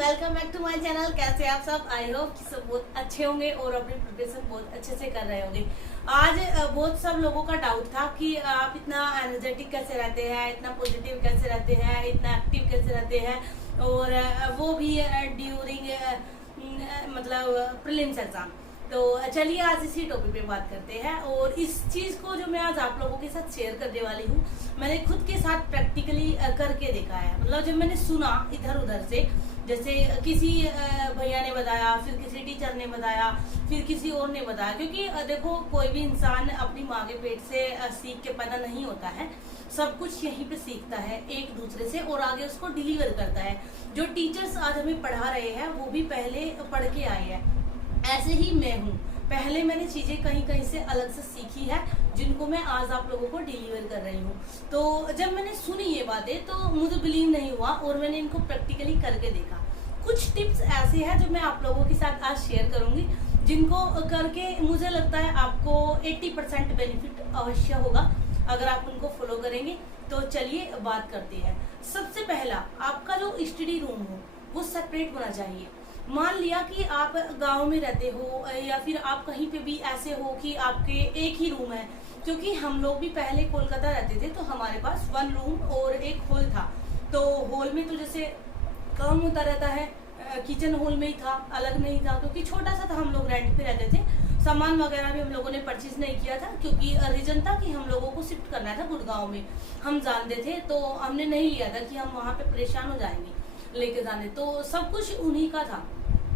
Welcome back to my channel. कैसे आप सब? आई होप कि सब बहुत अच्छे होंगे और अपनी प्रिपरेशन बहुत अच्छे से कर रहे होंगे। आज बहुत सब लोगों का डाउट था कि आप इतना एनर्जेटिक कैसे रहते हैं, इतना पॉजिटिव कैसे रहते हैं, इतना एक्टिव कैसे रहते हैं और वो भी ड्यूरिंग मतलब प्रीलिम्स एग्जाम। तो चलिए आज इसी टॉपिक पे बात करते हैं। और इस चीज को जो मैं आज आप लोगों के साथ शेयर करने वाली हूँ, मैंने खुद के साथ प्रैक्टिकली करके देखा है। मतलब जब मैंने सुना इधर उधर से, जैसे किसी भैया ने बताया, फिर किसी टीचर ने बताया, फिर किसी और ने बताया, क्योंकि देखो कोई भी इंसान अपनी माँ के पेट से सीख के पैदा नहीं होता है। सब कुछ यहीं पे सीखता है एक दूसरे से और आगे उसको डिलीवर करता है। जो टीचर्स आज हमें पढ़ा रहे हैं वो भी पहले पढ़ के आए हैं। ऐसे ही मैं हूँ, पहले मैंने चीजें कहीं कहीं से अलग से सीखी है जिनको मैं आज आप लोगों को डिलीवर कर रही हूँ। तो जब मैंने सुनी ये बातें तो मुझे बिलीव नहीं हुआ और मैंने इनको प्रैक्टिकली करके देखा। कुछ टिप्स ऐसे हैं जो मैं आप लोगों के साथ आज शेयर करूंगी, जिनको करके मुझे लगता है आपको 80% बेनिफिट अवश्य होगा अगर आप उनको फॉलो करेंगे। तो चलिए बात करते हैं। सबसे पहला, आपका जो स्टडी रूम हो वो सेपरेट होना चाहिए। मान लिया कि आप गांव में रहते हो या फिर आप कहीं पे भी ऐसे हो कि आपके एक ही रूम है, क्योंकि हम लोग भी पहले कोलकाता रहते थे तो हमारे पास 1 रूम और एक हॉल था। तो हॉल में तो जैसे काम होता रहता है, किचन हॉल में ही था, अलग नहीं था, क्योंकि छोटा सा था, हम लोग रेंट पे रहते थे। सामान वगैरह भी हम लोगों ने परचेज नहीं किया था, क्योंकि रीजन था कि हम लोगों को शिफ्ट करना था गुड़गांव में। हम जानते थे तो हमने नहीं लिया था कि हम वहाँ पे परेशान हो जाएंगे लेके जाने। तो सब कुछ उन्हीं का था,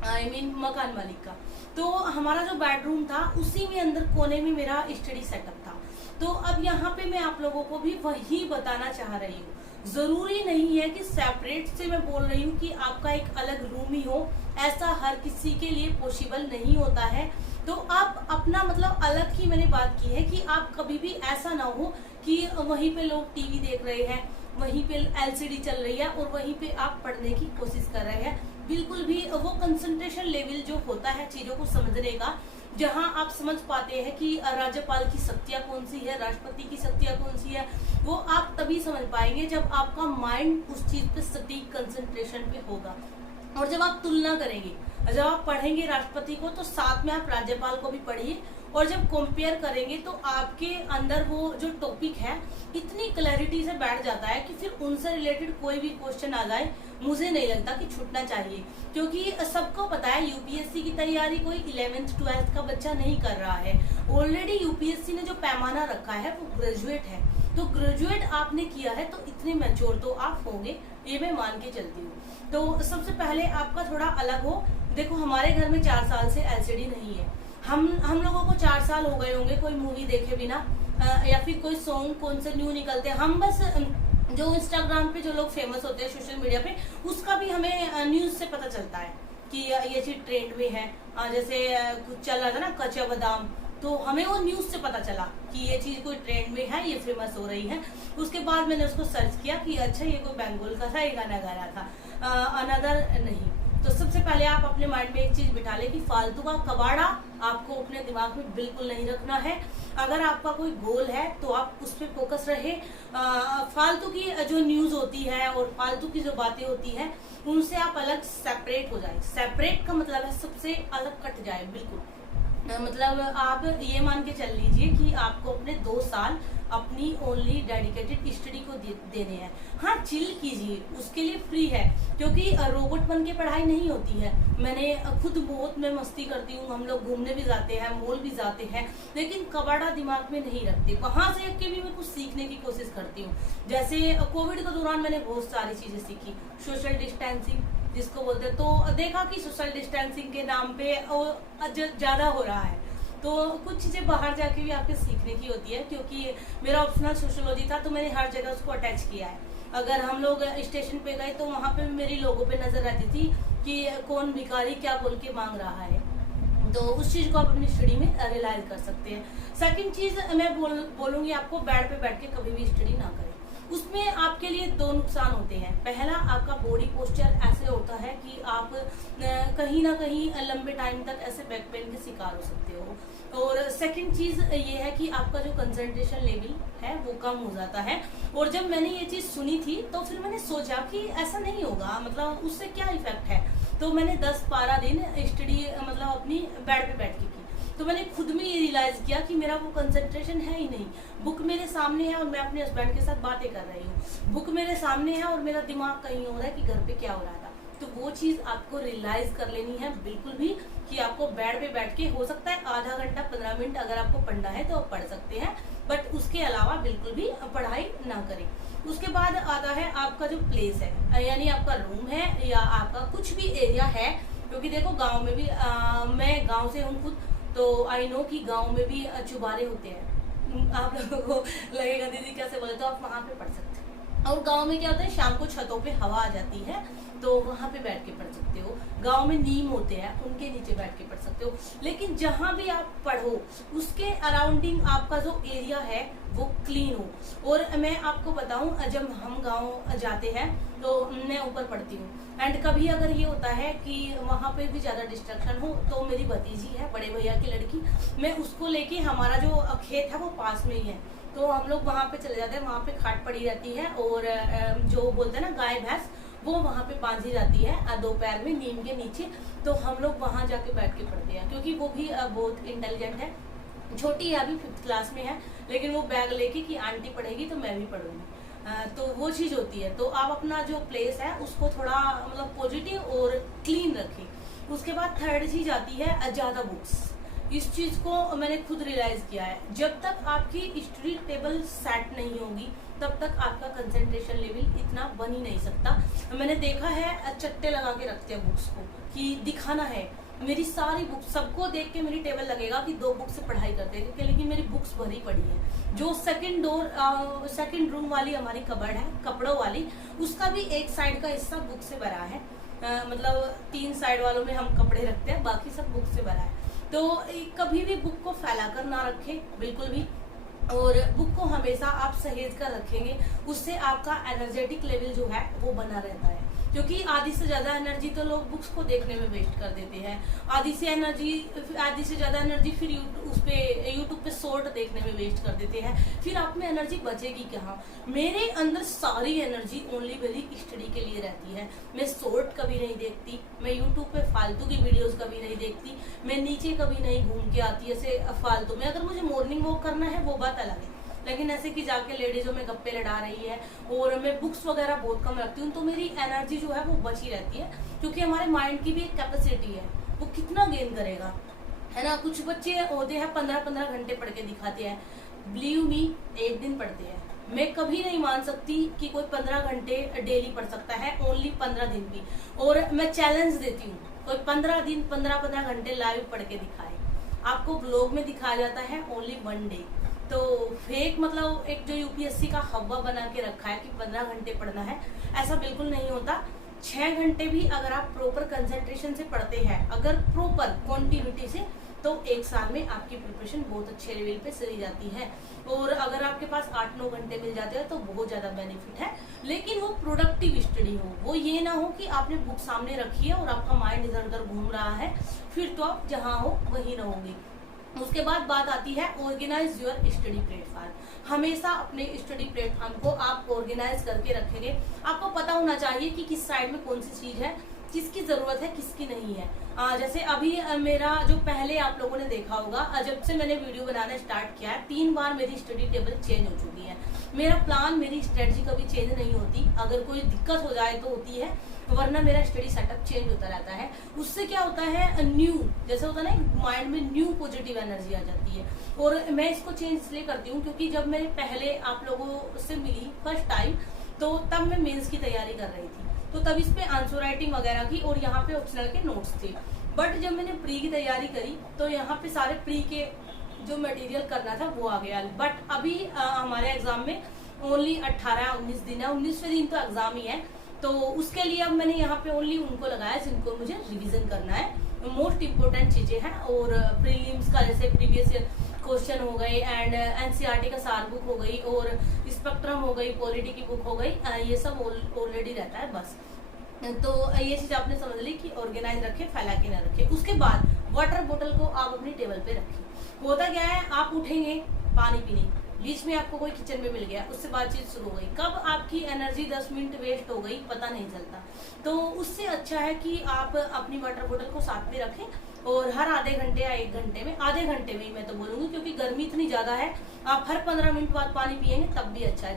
आई मीन मकान मालिक का। तो हमारा जो बेडरूम था उसी में अंदर कोने में मेरा स्टडी सेटअप था। तो अब यहाँ पे मैं आप लोगों को भी वही बताना चाह रही हूँ। जरूरी नहीं है कि सेपरेट से मैं बोल रही हूँ कि आपका एक अलग रूम ही हो, ऐसा हर किसी के लिए पॉसिबल नहीं होता है। तो आप अपना मतलब अलग ही मैंने बात की है कि आप कभी भी ऐसा ना हो कि वहीं पे लोग टीवी देख रहे हैं, वहीं पे एलसीडी चल रही है और वहीं पे आप पढ़ने की कोशिश कर रहे हैं। बिल्कुल भी वो कंसंट्रेशन लेवल जो होता है चीजों को समझने का, जहां आप समझ पाते हैं कि राज्यपाल की शक्तियां कौन सी है, राष्ट्रपति की शक्तियां कौन सी है, वो आप तभी समझ पाएंगे जब आपका माइंड उस चीज पे सटीक कंसंट्रेशन पे होगा। और जब आप तुलना करेंगे, जब आप पढ़ेंगे राष्ट्रपति को तो साथ में आप राज्यपाल को भी पढ़िए, और जब कंपेयर करेंगे तो आपके अंदर वो जो टॉपिक है इतनी क्लैरिटी से बैठ जाता है कि फिर उनसे रिलेटेड कोई भी क्वेश्चन आ जाए, मुझे नहीं लगता कि छूटना चाहिए। क्योंकि सबको पता है यूपीएससी की तैयारी कोई 11th 12th का बच्चा नहीं कर रहा है। ऑलरेडी यूपीएससी ने जो पैमाना रखा है वो ग्रेजुएट है। तो ग्रेजुएट आपने किया है तो इतने मैच्योर तो आप होंगे, ये मैं मान के चलती हूँ। तो सबसे पहले आपका थोड़ा अलग हो। देखो हमारे घर में 4 साल से एलसीडी नहीं है। हम लोगों को 4 साल हो गए होंगे कोई मूवी देखे बिना, या फिर कोई सॉन्ग कौन से न्यू निकलते हैं, हम बस जो इंस्टाग्राम पे जो लोग फेमस होते हैं सोशल मीडिया पे, उसका भी हमें न्यूज से पता चलता है कि ये चीज ट्रेंड में है। जैसे कुछ चल रहा था ना कच्चा बादाम, तो हमें वो न्यूज से पता चला कि ये चीज कोई ट्रेंड में है, ये फेमस हो रही है। उसके बाद मैंने उसको सर्च किया कि अच्छा ये कोई बंगाल का था, ये गाना गा रहा था, अनदर नहीं। तो सबसे पहले आप अपने माइंड में एक चीज बिठा ले कि फालतू का कबाड़ा आपको अपने दिमाग में बिल्कुल नहीं रखना है। अगर आपका कोई गोल है तो आप उस पर फोकस रहे। फालतू की जो न्यूज होती है और फालतू की जो बातें होती है उनसे आप अलग सेपरेट हो जाए। सेपरेट का मतलब है सबसे अलग कट जाए बिल्कुल। मतलब आप ये मान के चल लीजिए कि आपको अपने 2 साल अपनी ओनली डेडिकेटेड स्टडी को देने हैं। हाँ चिल कीजिए, उसके लिए फ्री है, क्योंकि रोबोट बन के पढ़ाई नहीं होती है। मैंने खुद बहुत मैं मस्ती करती हूँ, हम लोग घूमने भी जाते हैं, मॉल भी जाते हैं, लेकिन कबाड़ा दिमाग में नहीं रखते। वहां से के भी मैं कुछ सीखने की कोशिश करती हूँ। जैसे कोविड के दौरान मैंने बहुत सारी चीजें सीखी। सोशल डिस्टेंसिंग जिसको बोलते हैं, तो देखा कि सोशल डिस्टेंसिंग के नाम पे ज्यादा हो रहा है, तो कुछ चीजें बाहर जाके भी आपके सीखने की होती है। क्योंकि मेरा ऑप्शनल सोशियोलॉजी था तो मैंने हर जगह उसको अटैच किया है। अगर हम लोग स्टेशन पे गए तो वहां पे मेरी लोगों पे नजर रहती थी कि कौन भिखारी क्या बोल के मांग रहा है। तो उस चीज को आप अपनी स्टडी में रियलाइज कर सकते हैं। सेकंड चीज मैं बोलूंगी आपको, बेड पे बैठ के कभी भी स्टडी ना करें। उसमें आपके लिए 2 नुकसान होते हैं। पहला, आपका बॉडी पोस्चर ऐसे होता है कि आप कहीं ना कहीं लंबे टाइम तक ऐसे बैक पेन के शिकार हो सकते हो। और सेकंड चीज ये है कि आपका जो कंसंट्रेशन लेवल है वो कम हो जाता है। और जब मैंने ये चीज सुनी थी तो फिर मैंने सोचा कि ऐसा नहीं होगा, मतलब उससे क्या इफेक्ट है। तो मैंने 10-12 दिन स्टडी मतलब अपनी बेड पे बैठ के की। तो मैंने खुद में ये रियलाइज किया कि मेरा वो कंसंट्रेशन है ही नहीं। बुक मेरे सामने है और मैं अपने हस्बैंड के साथ बातें कर रही हूँ, बुक मेरे सामने है और मेरा दिमाग कहीं हो रहा है कि घर पे क्या हो रहा था। तो वो चीज आपको रियलाइज कर लेनी है बिल्कुल भी, कि आपको बेड पे बैठ के हो सकता है आधा घंटा 15 मिनट अगर आपको पढ़ना है तो आप पढ़ सकते हैं, बट उसके अलावा बिल्कुल भी पढ़ाई ना करें। उसके बाद आता है आपका जो प्लेस है, यानी आपका रूम है या आपका कुछ भी एरिया है। क्योंकि देखो गांव में भी मैं गांव से हूँ खुद, तो आई नो कि गांव में भी चुबारे होते हैं। आप लोगों को लगेगा दीदी कैसे बोले, तो आप वहां पे पढ़ सकते हैं। और गांव में क्या होता है, शाम को छतों पे हवा आ जाती है तो वहां पे बैठ के पढ़ सकते हो। गांव में नीम होते हैं, उनके नीचे बैठ के पढ़ सकते हो। लेकिन जहां भी आप पढ़ो उसके अराउंडिंग आपका जो एरिया है वो क्लीन हो। और मैं आपको बताऊं, जब हम गांव जाते हैं तो मैं ऊपर पढ़ती हूँ, एंड कभी अगर ये होता है कि वहां पे भी ज्यादा डिस्ट्रक्शन हो, तो मेरी भतीजी है बड़े भैया की लड़की, मैं उसको लेके, हमारा जो खेत है वो पास में ही है, तो हम लोग वहां पे चले जाते हैं। वहां पे खाट पड़ी रहती है और जो बोलते हैं ना गाय भैंस, वो वहां पे बांधी जाती है दोपहर में नीम के नीचे। तो हम लोग वहां जाके बैठ के पढ़ते हैं, क्योंकि वो भी बहुत इंटेलिजेंट है, छोटी है अभी 5th क्लास में है, लेकिन वो बैग लेके कि आंटी पढ़ेगी तो मैं भी पढ़ूंगी। तो वो चीज होती है। तो आप अपना जो प्लेस है उसको थोड़ा मतलब पॉजिटिव और क्लीन रखें। उसके बाद थर्ड चीज आती है ज्यादा बुक्स। इस चीज को मैंने खुद रियलाइज किया है, जब तक आपकी स्टडी टेबल सेट नहीं होगी तब तक आपका कंसंट्रेशन लेवल इतना बन ही नहीं सकता। मैंने देखा है चट्टे लगा के रखते हैं बुक्स को कि दिखाना है। मेरी सारी बुक्स, सबको देख के मेरी टेबल लगेगा कि 2 बुक से पढ़ाई करते हैं, क्योंकि लेकिन मेरी बुक्स भरी पड़ी है। जो सेकंड रूम वाली हमारी कबर्ड है कपड़ों वाली, उसका भी एक साइड का हिस्सा बुक से भरा है। मतलब 3 साइड वालों में हम कपड़े रखते हैं, बाकी सब बुक से भरा है। तो कभी भी बुक को फैला कर ना रखें बिल्कुल भी, और बुक को हमेशा आप सहेज कर रखेंगे, उससे आपका एनर्जेटिक लेवल जो है वो बना रहता है। क्योंकि आधी से ज्यादा एनर्जी तो लोग बुक्स को देखने में वेस्ट कर देते हैं, आधी से ज्यादा एनर्जी फिर यूट्यूब पे शॉर्ट देखने में वेस्ट कर देते हैं, फिर आप में एनर्जी बचेगी कहाँ। मेरे अंदर सारी एनर्जी ओनली मेरी स्टडी के लिए रहती है। मैं शॉर्ट कभी नहीं देखती, मैं यूट्यूब पे फालतू की वीडियोस कभी नहीं देखती, मैं नीचे कभी नहीं घूम के आती ऐसे फालतू में। अगर मुझे मॉर्निंग वॉक करना है वो बात अलग है, लेकिन ऐसे कि जाके लेडीजों में गप्पे लड़ा रही है। और मैं बुक्स वगैरह बहुत कम रखती हूँ, तो मेरी एनर्जी जो है वो बची रहती है। क्योंकि हमारे माइंड की भी एक कैपेसिटी है, वो कितना गेन करेगा, है ना। कुछ बच्चे होते हैं 15-15 घंटे पढ़ के दिखाते हैं, बिलीव मी, एक दिन पढ़ते हैं। मैं कभी नहीं मान सकती कि कोई 15 घंटे डेली पढ़ सकता है, ओनली 15 दिन भी। और मैं चैलेंज देती हूँ, कोई 15 दिन 15-15 घंटे लाइव पढ़ के दिखाए। आपको ब्लॉग में दिखाया जाता है ओनली 1 डे। तो फेक मतलब एक जो यूपीएससी का हवा बना के रखा है कि 15 घंटे पढ़ना है, ऐसा बिल्कुल नहीं होता। 6 घंटे भी अगर आप प्रॉपर कंसंट्रेशन से पढ़ते हैं, अगर प्रॉपर क्वांटिटी से, तो 1 साल में आपकी प्रिपरेशन बहुत अच्छे लेवल पे चली जाती है। और अगर आपके पास 8-9 घंटे मिल जाते हैं तो बहुत ज्यादा बेनिफिट है। लेकिन वो प्रोडक्टिव स्टडी हो, वो ये ना हो कि आपने बुक सामने रखी है और आपका माइंड इधर उधर घूम रहा है, फिर तो आप जहाँ हो वहीं रहोगे। उसके बाद बात आती है ऑर्गेनाइज योर स्टडी प्लेटफॉर्म। हमेशा अपने स्टडी प्लेटफॉर्म को आप ऑर्गेनाइज करके रखेंगे। आपको पता होना चाहिए कि किस साइड में कौन सी चीज है, किसकी जरूरत है, किसकी नहीं है। जैसे अभी मेरा जो पहले आप लोगों ने देखा होगा, जब से मैंने वीडियो बनाना स्टार्ट किया है 3 बार मेरी स्टडी टेबल चेंज हो चुकी है। मेरा प्लान, मेरी स्ट्रेटजी कभी चेंज नहीं होती, अगर कोई दिक्कत हो जाए तो होती है, वरना मेरा स्टडी सेटअप चेंज होता रहता है। उससे क्या होता है, न्यू जैसे होता है ना, माइंड में न्यू पॉजिटिव एनर्जी आ जाती है। और मैं इसको चेंज इसलिए करती हूँ क्योंकि जब मैं पहले आप लोगों से मिली फर्स्ट टाइम, तो तब मैं मेंस की तैयारी कर रही थी, तो तब इस पे आंसर राइटिंग वगैरह की और यहाँ पे ऑप्शनल के नोट्स थे। बट जब मैंने प्री की तैयारी करी तो यहाँ पे सारे प्री के जो मटेरियल करना था वो आ गया। बट अभी हमारे एग्जाम में ओनली 18-19 दिन है, 19वें दिन तो एग्जाम ही है। तो उसके लिए अब मैंने यहाँ पे ओनली उनको लगाया जिनको मुझे रिवीजन करना है। मोस्ट इम्पोर्टेंट चीजें हैं, और प्रीलिम्स का जैसे प्रीवियस क्वेश्चन हो गए, एंड एनसीईआरटी का सार बुक हो गई, और स्पेक्ट्रम हो गई, पॉलिटी की बुक हो गई, ये सब ऑलरेडी रहता है बस। तो ये चीज आपने समझ ली कि ऑर्गेनाइज रखे, फैला के ना रखे। उसके बाद वाटर बोतल को आप अपनी टेबल पे रखिए। होता क्या है, आप उठेंगे पानी पीने, बीच में आपको कोई किचन में मिल गया, उससे बातचीत शुरू हो गई, कब आपकी एनर्जी 10 मिनट वेस्ट हो गई पता नहीं चलता। तो उससे अच्छा है कि आप अपनी वाटर बोतल को साथ में रखें और हर आधे घंटे या 1 घंटे में, आधे घंटे में ही मैं तो बोलूंगी, क्योंकि गर्मी इतनी ज्यादा है, आप हर 15 मिनट बाद पानी पियेंगे तब भी अच्छा है।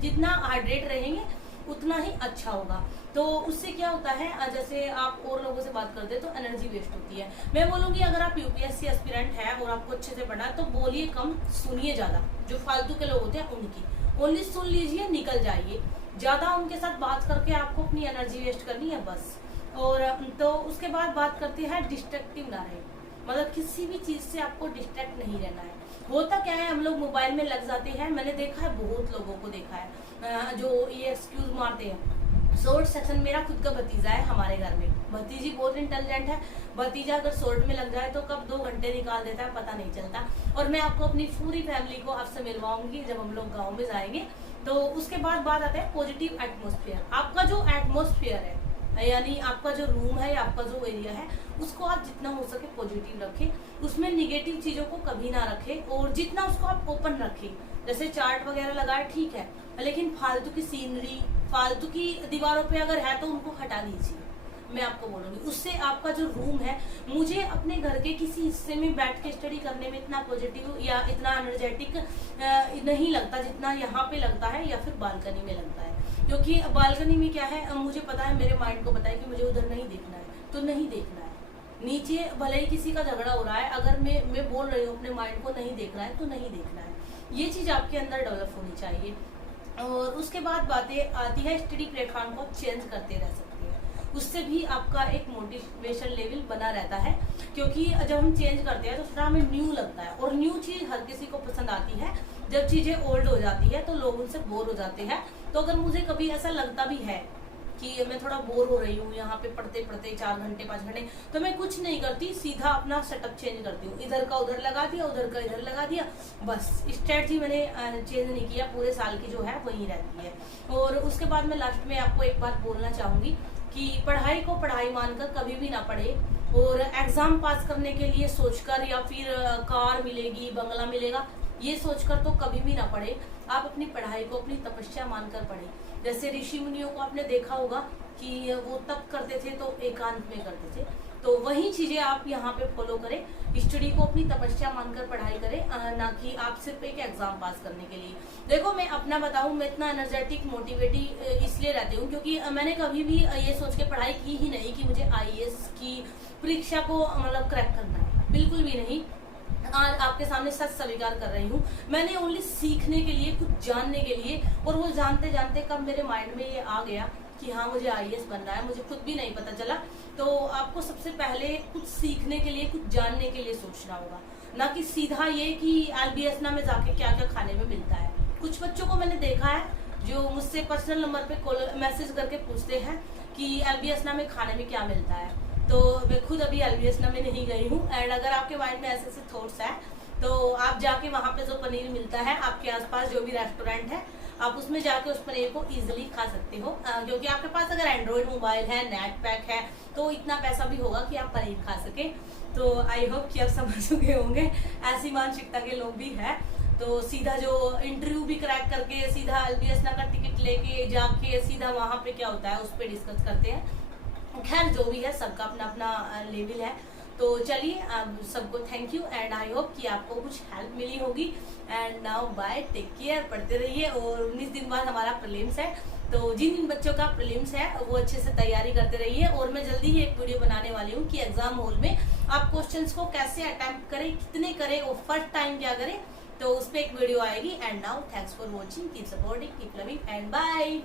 जितना हाइड्रेट रहेंगे उतना ही अच्छा होगा। तो उससे क्या होता है, जैसे आप और लोगों से बात करते हैं तो एनर्जी वेस्ट होती है। मैं बोलूंगी अगर आप यूपीएससी एस्पिरेंट है और आपको अच्छे से पढ़ना है तो बोलिए कम, सुनिए ज्यादा। जो फालतू के लोग होते हैं उनकी ओनली सुन लीजिए, निकल जाइए। ज्यादा उनके साथ बात करके आपको अपनी एनर्जी वेस्ट करनी है बस। और तो उसके बाद बात करते हैं डिस्ट्रक्टिव ना रहे, मतलब किसी भी चीज से आपको डिस्ट्रैक्ट नहीं रहना है। होता क्या है, हम लोग मोबाइल में लग जाते हैं, मैंने देखा है बहुत लोगों को देखा है जो ये एक्सक्यूज मारते हैं। शॉर्ट सेक्शन, मेरा खुद का भतीजा है हमारे घर में, भतीजी बहुत इंटेलिजेंट है, भतीजा अगर शॉर्ट में लग जाए तो कब 2 घंटे निकाल देता है पता नहीं चलता। और मैं आपको अपनी पूरी फैमिली को आपसे मिलवाऊंगी जब हम लोग गाँव में जाएंगे। तो उसके बाद बात आता है पॉजिटिव एटमोस्फेयर। आपका जो एटमोस्फेयर है, यानी आपका जो रूम है या आपका जो एरिया है, उसको आप जितना हो सके पॉजिटिव रखें, उसमें निगेटिव चीजों को कभी ना रखें। और जितना उसको आप ओपन रखें, जैसे चार्ट वगैरह लगाए ठीक है, लेकिन फालतू की सीनरी, फालतू की दीवारों पे अगर है तो उनको हटा दीजिए, मैं आपको बोलूंगी। उससे आपका जो रूम है, मुझे अपने घर के किसी हिस्से में बैठ के स्टडी करने में इतना पॉजिटिव या इतना एनर्जेटिक नहीं लगता जितना यहाँ पे लगता है या फिर बालकनी में लगता है। क्योंकि बालकनी में क्या है, मुझे पता है, मेरे माइंड को पता है कि मुझे उधर नहीं देखना है तो नहीं देखना है। नीचे भले ही किसी का झगड़ा हो रहा है, अगर मैं बोल रही हूँ अपने माइंड को नहीं देखना है तो नहीं देखना है। ये चीज आपके अंदर डेवलप होनी चाहिए। और उसके बाद बातें आती है, स्टडी प्लेटफॉर्म को चेंज करते रह सकते हैं, उससे भी आपका एक मोटिवेशन लेवल बना रहता है। क्योंकि जब हम चेंज करते हैं तो थोड़ा हमें न्यू लगता है, और न्यू चीज हर किसी को पसंद आती है। जब चीजें ओल्ड हो जाती है तो लोग उनसे बोर हो जाते हैं। तो अगर मुझे कभी ऐसा लगता भी है कि मैं थोड़ा बोर हो रही हूँ यहाँ पे पढ़ते पढ़ते 4 घंटे 5 घंटे, तो मैं कुछ नहीं करती, सीधा अपना सेटअप चेंज करती हूँ। इधर का उधर लगा दिया, उधर का इधर लगा दिया, बस स्ट्रेटजी मैंने चेंज नहीं किया, पूरे साल की जो है वही रहती है। और उसके बाद मैं लास्ट में आपको एक बात बोलना चाहूंगी कि पढ़ाई को पढ़ाई मानकर कभी भी ना पढ़े, और एग्जाम पास करने के लिए सोचकर या फिर कार मिलेगी, बंगला मिलेगा, ये सोचकर तो कभी भी ना पढ़े। आप अपनी पढ़ाई को अपनी तपस्या मानकर पढ़े। जैसे ऋषि मुनियों को आपने देखा होगा कि वो तप करते थे तो एकांत में करते थे, तो वही चीजें आप यहाँ पे फॉलो करें। स्टडी को अपनी तपस्या मानकर पढ़ाई करें, ना कि आप सिर्फ एक एग्जाम पास करने के लिए। देखो मैं अपना बताऊं, मैं इतना एनर्जेटिक मोटिवेटिव इसलिए रहती हूँ क्योंकि मैंने कभी भी ये सोच के पढ़ाई की ही नहीं कि मुझे IAS की परीक्षा को मतलब क्रैक करना है, बिल्कुल भी नहीं। आज आपके सामने सच स्वीकार कर रही हूँ, मैंने ओनली सीखने के लिए, कुछ जानने के लिए, और वो जानते जानते कब मेरे माइंड में ये आ गया कि हाँ मुझे IAS बनना है, मुझे खुद भी नहीं पता चला। तो आपको सबसे पहले कुछ सीखने के लिए, कुछ जानने के लिए सोचना होगा, ना कि सीधा ये कि LBS में जाके क्या क्या खाने में मिलता है। कुछ बच्चों को मैंने देखा है जो मुझसे पर्सनल नंबर पे मैसेज करके पूछते हैं कि LBS में खाने में क्या मिलता है। तो मैं खुद अभी LBS में नहीं गई हूँ, एंड अगर आपके माइंड में ऐसे थॉट्स है तो आप जाके वहाँ पे जो पनीर मिलता है आपके आसपास जो भी रेस्टोरेंट है, आप उसमें जाके उस पनीर को इजीली खा सकते हो। क्योंकि आपके पास अगर एंड्रॉइड मोबाइल है, नेट पैक है, तो इतना पैसा भी होगा कि आप पनीर खा सके। तो आई होप कि आप समझ चुके होंगे, ऐसी मानसिकता के लोग भी है। तो सीधा जो इंटरव्यू भी क्रैक करके सीधा LBS का टिकट लेके जाके सीधा वहाँ पे क्या होता है उस पर डिस्कस करते हैं। खैर जो भी है, सबका अपना अपना लेवल है। तो चलिए सबको thank you, and I hope कि आपको कुछ हेल्प मिली होगी। And now bye, take care, पढ़ते रहिए। और 19 दिन बाद हमारा प्रीलिम्स है, तो जिन बच्चों का प्रीलिम्स है वो अच्छे से तैयारी करते रहिए। और मैं जल्दी ही एक वीडियो बनाने वाली हूँ कि एग्जाम हॉल में आप क्वेश्चंस को कैसे अटेम्प्ट करें, कितने करें और फर्स्ट टाइम क्या करें, तो उस पर एक वीडियो आएगी। And now thanks for watching, keep supporting, keep loving, and bye.